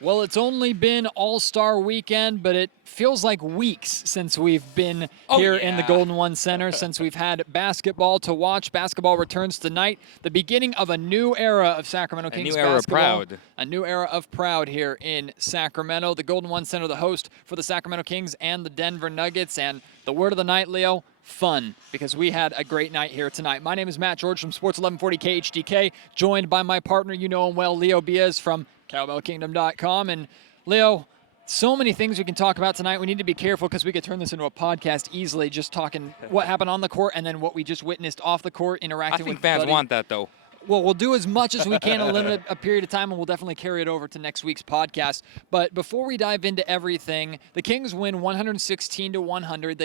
Well, it's only been All-Star Weekend, but it feels like weeks since we've been here in the Golden One Center, since we've had basketball to watch. Basketball returns tonight, the beginning of a new era of Sacramento Kings basketball. A new era of proud. A new era of proud here in Sacramento. The Golden One Center, the host for the Sacramento Kings and the Denver Nuggets. And the word of the night, Leo, fun, because we had a great night here tonight. My name is Matt George from Sports 1140 KHDK, joined by my partner, you know him well, Leo Beas from CowbellKingdom.com. And Leo, so many things we can talk about tonight. We need to be careful because we could turn this into a podcast easily, just talking what happened on the court and then what we just witnessed off the court, interacting with I think fans want that, though. Well, we'll do as much as we can in a limited period of time, and we'll definitely carry it over to next week's podcast. But before we dive into everything, the Kings win 116-100.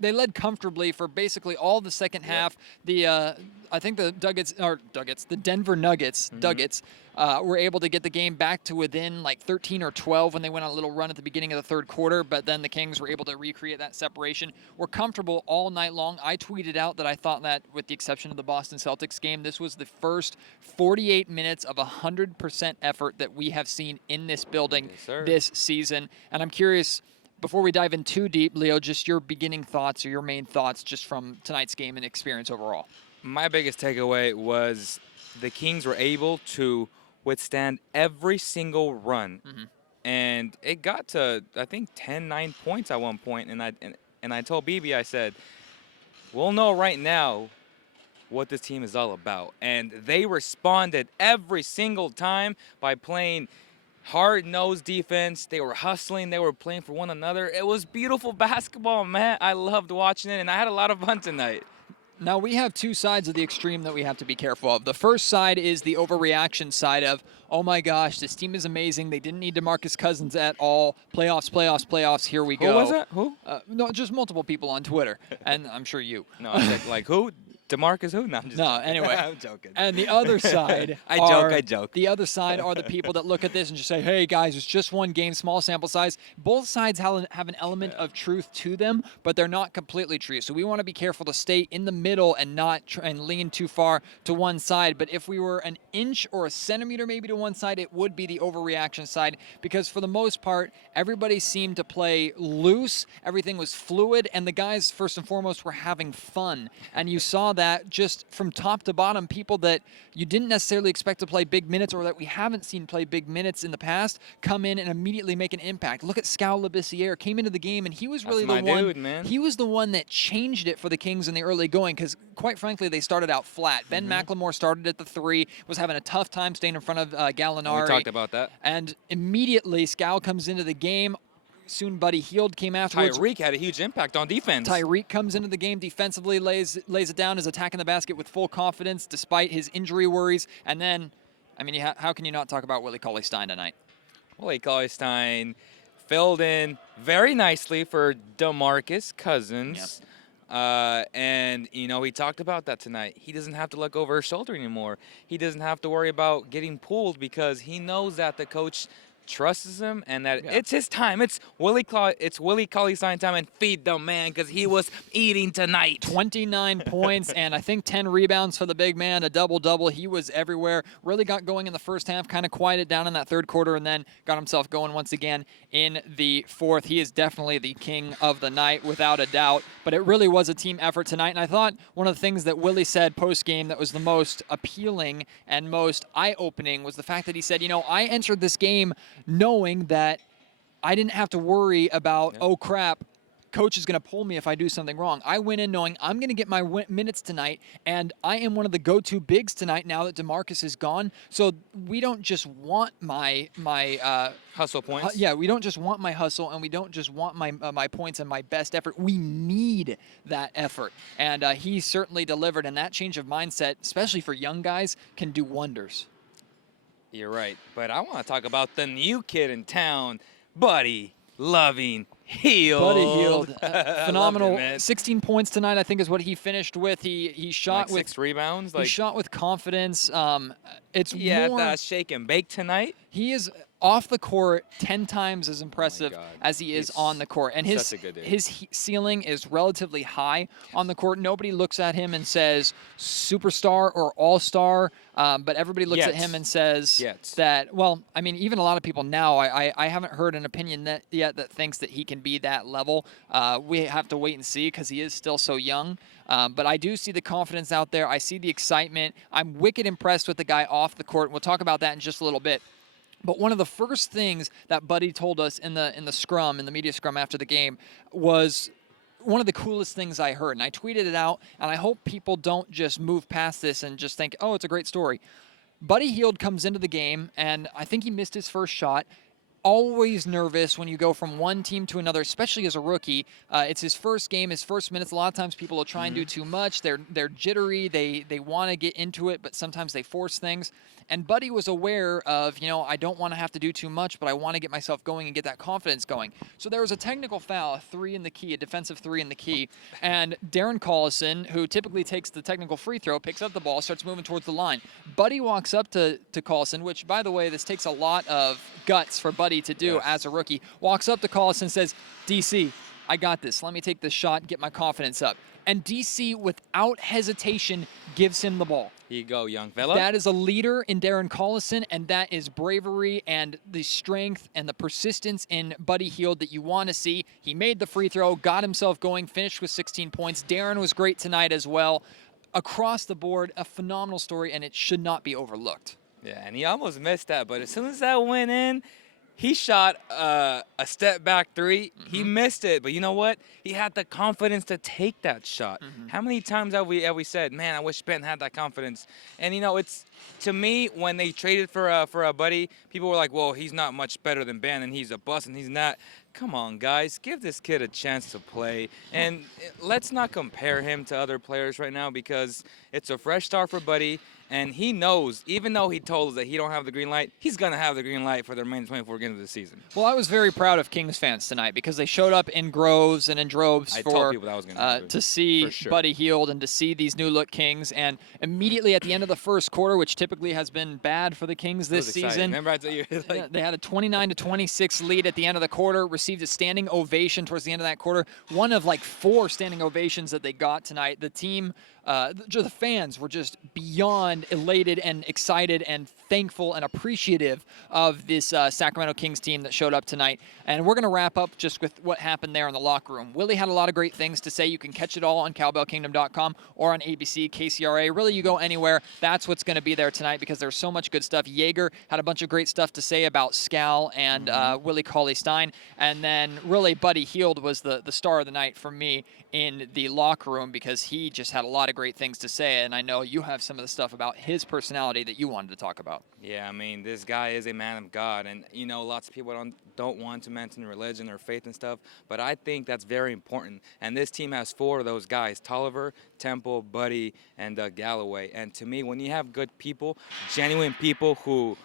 They led comfortably for basically all the second half. I think the Denver Nuggets, were able to get the game back to within like 13 or 12 when they went on a little run at the beginning of the third quarter, but then the Kings were able to recreate that separation. We're comfortable all night long. I tweeted out that I thought that, with the exception of the Boston Celtics game, this was the first 48 minutes of 100% effort that we have seen in this building this season. And I'm curious, before we dive in too deep, Leo, just your beginning thoughts or your main thoughts just from tonight's game and experience overall. My biggest takeaway was the Kings were able to withstand every single run. And it got to, I think, 10-9 points at one point. And I told BB, I said, we'll know right now what this team is all about. And they responded every single time by playing hard-nosed defense. They were hustling. They were playing for one another. It was beautiful basketball, man. I loved watching it, and I had a lot of fun tonight. Now, we have two sides of the extreme that we have to be careful of. The first side is the overreaction side of, oh my gosh, this team is amazing. They didn't need DeMarcus Cousins at all. Playoffs, here we go. Who was that? Who? No, just multiple people on Twitter, and I'm sure you. No, I said, like who? DeMarcus who? No, I'm just joking. Anyway. I'm joking. And the other side I joke. The other side are the people that look at this and just say, hey, guys, it's just one game, small sample size. Both sides have an element of truth to them, but they're not completely true. So we want to be careful to stay in the middle and not and lean too far to one side. But if we were an inch or a centimeter maybe to one side, it would be the overreaction side, because for the most part, everybody seemed to play loose. Everything was fluid, and the guys, first and foremost, were having fun. And you saw that just from top to bottom, people that you didn't necessarily expect to play big minutes or that we haven't seen play big minutes in the past come in and immediately make an impact. Look at Skal Labissiere, came into the game, and he was really He was the one that changed it for the Kings in the early going, because quite frankly, they started out flat. Ben McLemore started at the 3, was having a tough time staying in front of Gallinari. We talked about that. And immediately, Skal comes into the game. Soon Buddy Hield came afterwards. Tyreek had a huge impact on defense. Tyreek comes into the game defensively, lays it down, is attacking the basket with full confidence despite his injury worries. And then, I mean, how can you not talk about Willie Cauley-Stein tonight? Willie Cauley-Stein filled in very nicely for DeMarcus Cousins. Yep. And, you know, he talked about that tonight. He doesn't have to look over his shoulder anymore. He doesn't have to worry about getting pulled because he knows that the coach trusts him and that it's his time. It's Willie Cauley-Stein time, and feed the man because he was eating tonight. 29 points and I think 10 rebounds for the big man, a double-double. He was everywhere. Really got going in the first half, kind of quieted down in that third quarter, and then got himself going once again in the fourth. He is definitely the king of the night, without a doubt. But it really was a team effort tonight, and I thought one of the things that Willie said post-game that was the most appealing and most eye-opening was the fact that he said, you know, I entered this game knowing that I didn't have to worry about, oh crap, coach is going to pull me if I do something wrong. I went in knowing I'm going to get my minutes tonight, and I am one of the go-to bigs tonight now that DeMarcus is gone. So we don't just want my hustle points. We don't just want my hustle, and we don't just want my points and my best effort. We need that effort, and he certainly delivered. And that change of mindset, especially for young guys, can do wonders. You're right, but I want to talk about the new kid in town, Buddy loving Hield. Buddy Hield, I love phenomenal. it, man. 16 points tonight, I think, is what he finished with. He shot Like with 6 rebounds. he Like shot with confidence. It's he had more. that shake and bake tonight. He is off the court 10 times as impressive God. as he is He's on the court. And his such a good dude. ceiling is relatively high on the court. Nobody looks at him and says superstar or all-star, but everybody looks at Yet. him and says Yet. that, well, I mean, even a lot of people now, I haven't heard an opinion yet that thinks that he can be that level. We have to wait and see because he is still so young. But I do see the confidence out there. I see the excitement. I'm wicked impressed with the guy off the court. We'll talk about that in just a little bit. But one of the first things that Buddy told us in the media scrum after the game, was one of the coolest things I heard. And I tweeted it out, and I hope people don't just move past this and just think, oh, it's a great story. Buddy Hield comes into the game, and I think he missed his first shot. Always nervous when you go from one team to another, especially as a rookie. It's his first game, his first minutes. A lot of times people will try and do too much. They're jittery. They want to get into it, but sometimes they force things. And Buddy was aware of, I don't want to have to do too much, but I want to get myself going and get that confidence going. So there was a technical foul, a 3 in the key, a defensive 3 in the key. And Darren Collison, who typically takes the technical free throw, picks up the ball, starts moving towards the line. Buddy walks up to Collison, which, by the way, this takes a lot of guts for Buddy to do as a rookie. Walks up to Collison and says, DC, I got this. Let me take this shot, get my confidence up. And DC, without hesitation, gives him the ball. Here you go, young fella. That is a leader in Darren Collison, and that is bravery and the strength and the persistence in Buddy Hield that you want to see. He made the free throw, got himself going, finished with 16 points. Darren was great tonight as well. Across the board, a phenomenal story, and it should not be overlooked. Yeah, and he almost missed that, but as soon as that went in, he shot a step back 3. He missed it, but you know what? He had the confidence to take that shot. How many times have we said, man, I wish Ben had that confidence? And it's, to me, when they traded for a Buddy, people were like, well, he's not much better than Ben, and he's a bust, and he's not. Come on, guys, give this kid a chance to play, and let's not compare him to other players right now, because it's a fresh start for Buddy. And he knows, even though he told us that he don't have the green light, he's going to have the green light for the remaining 24 games of the season. Well, I was very proud of Kings fans tonight because they showed up in groves and in droves to see Buddy Hield and to see these new-look Kings. And immediately at the end of the first quarter, which typically has been bad for the Kings this season, Remember I told you, they had a 29-26 lead at the end of the quarter, received a standing ovation towards the end of that quarter. One of 4 standing ovations that they got tonight. The team, the fans were just beyond elated and excited and thankful and appreciative of this Sacramento Kings team that showed up tonight. And we're going to wrap up just with what happened there in the locker room. Willie had a lot of great things to say. You can catch it all on cowbellkingdom.com or on ABC, KCRA. Really, you go anywhere. That's what's going to be there tonight because there's so much good stuff. Yeager had a bunch of great stuff to say about Scal and Willie Cauley-Stein. And then really Buddy Hield was the star of the night for me in the locker room because he just had a lot of great things to say. And I know you have some of the stuff about his personality that you wanted to talk about. Yeah, I mean, this guy is a man of God, and lots of people don't want to mention religion or faith and stuff, but I think that's very important. And this team has 4 of those guys: Tolliver, Temple, Buddy, and Galloway. And to me, when you have good people, genuine people who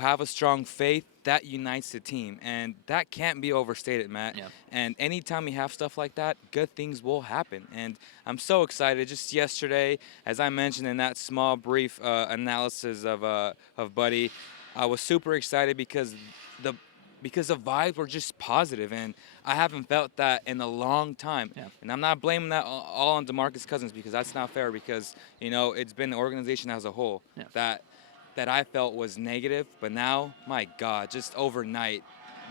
have a strong faith, that unites the team, and that can't be overstated, Matt. Yeah. And anytime you have stuff like that, good things will happen. And I'm so excited. Just yesterday, as I mentioned in that small, brief analysis of Buddy, I was super excited because the vibes were just positive, and I haven't felt that in a long time. Yeah. And I'm not blaming that all on DeMarcus Cousins because that's not fair because, it's been the organization as a whole that I felt was negative, but now, my God, just overnight,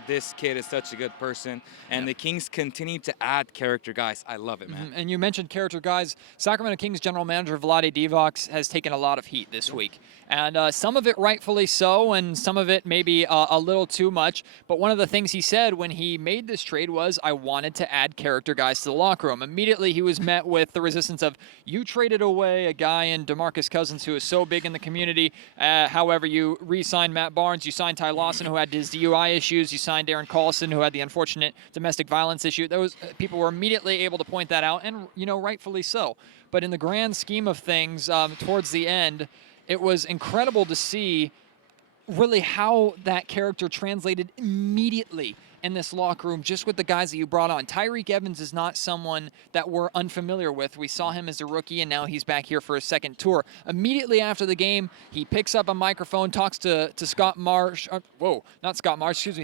this kid is such a good person, and the Kings continue to add character guys. I love it, man. And you mentioned character guys. Sacramento Kings general manager Vlade Divac has taken a lot of heat this week, and some of it rightfully so, and some of it maybe a little too much. But one of the things he said when he made this trade was, I wanted to add character guys to the locker room. Immediately he was met with the resistance of, you traded away a guy in DeMarcus Cousins who is so big in the community. However, you re-signed Matt Barnes, you signed Ty Lawson who had his DUI issues, you signed Darren Collison who had the unfortunate domestic violence issue. Those people were immediately able to point that out, and rightfully so. But in the grand scheme of things, towards the end, it was incredible to see really how that character translated immediately in this locker room just with the guys that you brought on. Tyreek Evans is not someone that we're unfamiliar with. We saw him as a rookie, and now he's back here for his second tour. Immediately after the game, he picks up a microphone, talks to Scott Marsh.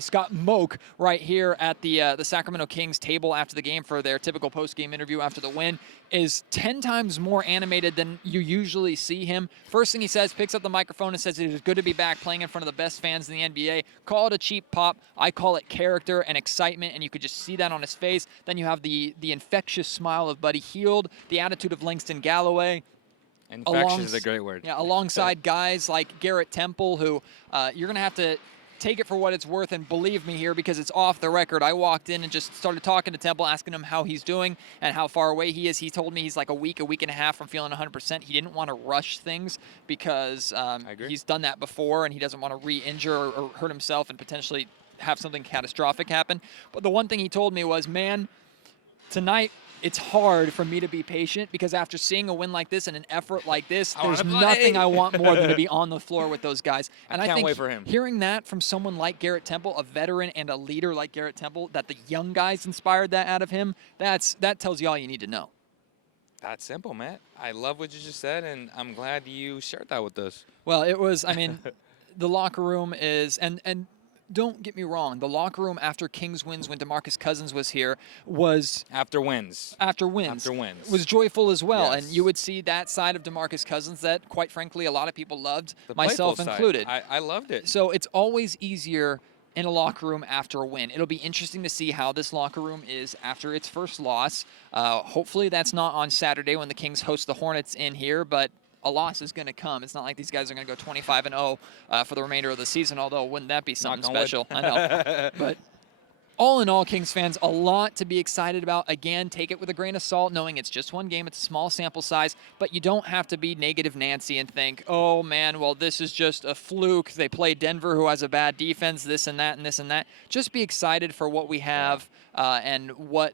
Scott Moak right here at the Sacramento Kings table after the game for their typical post-game interview after the win. Is 10 times more animated than you usually see him. First thing he says, picks up the microphone and says it is good to be back playing in front of the best fans in the NBA. Call it a cheap pop. I call it character and excitement, and you could just see that on his face. Then you have the infectious smile of Buddy Hield, the attitude of Langston Galloway. Infectious is a great word. Yeah, alongside guys like Garrett Temple, who you're going to have to take it for what it's worth, and believe me here, because it's off the record. I walked in and just started talking to Temple, asking him how he's doing and how far away he is. He told me he's like a week and a half from feeling 100%. He didn't want to rush things because he's done that before, and he doesn't want to re-injure or hurt himself and potentially have something catastrophic happen. But the one thing he told me was, man, tonight it's hard for me to be patient because after seeing a win like this and an effort like this, there's nothing I want more than to be on the floor with those guys. And I can't think wait for him. Hearing that from someone like Garrett Temple, a veteran and a leader like Garrett Temple, that the young guys inspired that out of him, that tells you all you need to know. That's simple, Matt. I love what you just said, and I'm glad you shared that with us. Well, it was, I mean, the locker room is, and don't get me wrong, the locker room after Kings wins when DeMarcus Cousins was here was After wins. Was joyful as well. Yes. And you would see that side of DeMarcus Cousins that, quite frankly, a lot of people loved, The myself playful side. included. I loved it. So it's always easier in a locker room after a win. It'll be interesting to see how this locker room is after its first loss. Hopefully that's not on Saturday when the Kings host the Hornets in here, but a loss is going to come. It's not like these guys are going to go 25-0 for the remainder of the season, although wouldn't that be something special? I know. But all in all, Kings fans, a lot to be excited about. Again, take it with a grain of salt, knowing it's just one game. It's a small sample size, but you don't have to be negative Nancy and think, oh, man, well, this is just a fluke. They play Denver, who has a bad defense, this and that and this and that. Just be excited for what we have and what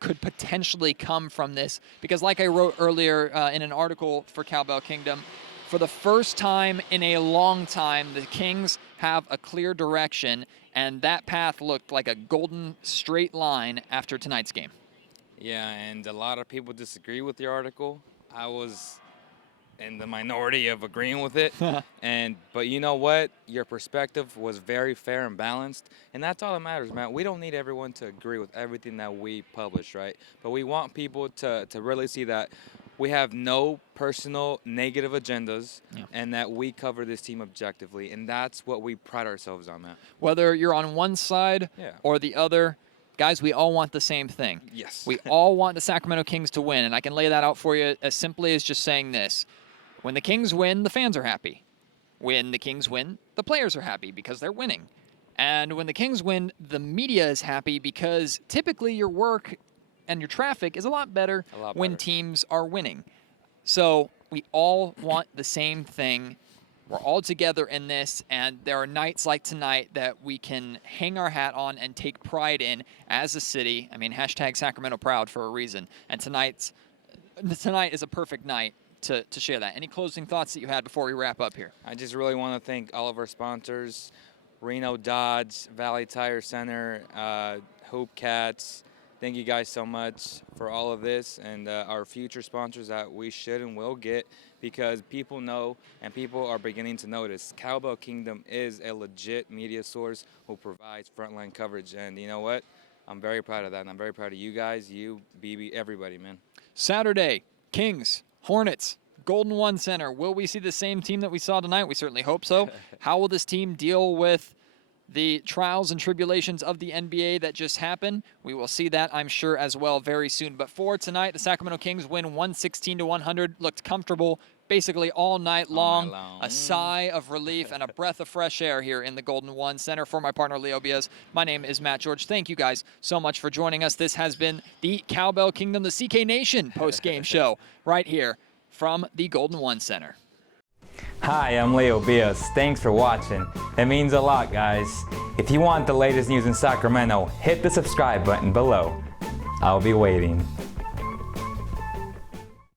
could potentially come from this, because like I wrote earlier in an article for Cowbell Kingdom, for the first time in a long time, the Kings have a clear direction, and that path looked like a golden straight line after tonight's game. Yeah, and a lot of people disagree with your article. I was in the minority of agreeing with it. But you know what? Your perspective was very fair and balanced, and that's all that matters, man. We don't need everyone to agree with everything that we publish, right? But we want people to really see that we have no personal negative agendas and that we cover this team objectively, and that's what we pride ourselves on, man. Whether you're on one side or the other, guys, we all want the same thing. Yes. We all want the Sacramento Kings to win, and I can lay that out for you as simply as just saying this. When the Kings win, the fans are happy. When the Kings win, the players are happy because they're winning. And when the Kings win, the media is happy because typically your work and your traffic is a lot better when teams are winning. So we all want the same thing. We're all together in this, and there are nights like tonight that we can hang our hat on and take pride in as a city. I mean, hashtag Sacramento proud for a reason. And tonight is a perfect night to share that. Any closing thoughts that you had before we wrap up here? I just really want to thank all of our sponsors, Reno Dodge, Valley Tire Center, Hoop Cats. Thank you guys so much for all of this, and our future sponsors that we should and will get, because people know and people are beginning to notice Cowbell Kingdom is a legit media source who provides frontline coverage. And you know what? I'm very proud of that, and I'm very proud of you guys, you, BB, everybody, man. Saturday, Kings, Hornets, Golden One Center. Will we see the same team that we saw tonight? We certainly hope so. How will this team deal with the trials and tribulations of the NBA that just happened? We will see that, I'm sure, as well very soon. But for tonight, the Sacramento Kings win 116-100. Looked comfortable basically all night long. A sigh of relief and a breath of fresh air here in the Golden One Center. For my partner, Leo Beas, my name is Matt George. Thank you guys so much for joining us. This has been the Cowbell Kingdom, the CK Nation post-game show right here from the Golden One Center. Hi, I'm Leo Beas. Thanks for watching. It means a lot, guys. If you want the latest news in Sacramento, hit the subscribe button below. I'll be waiting.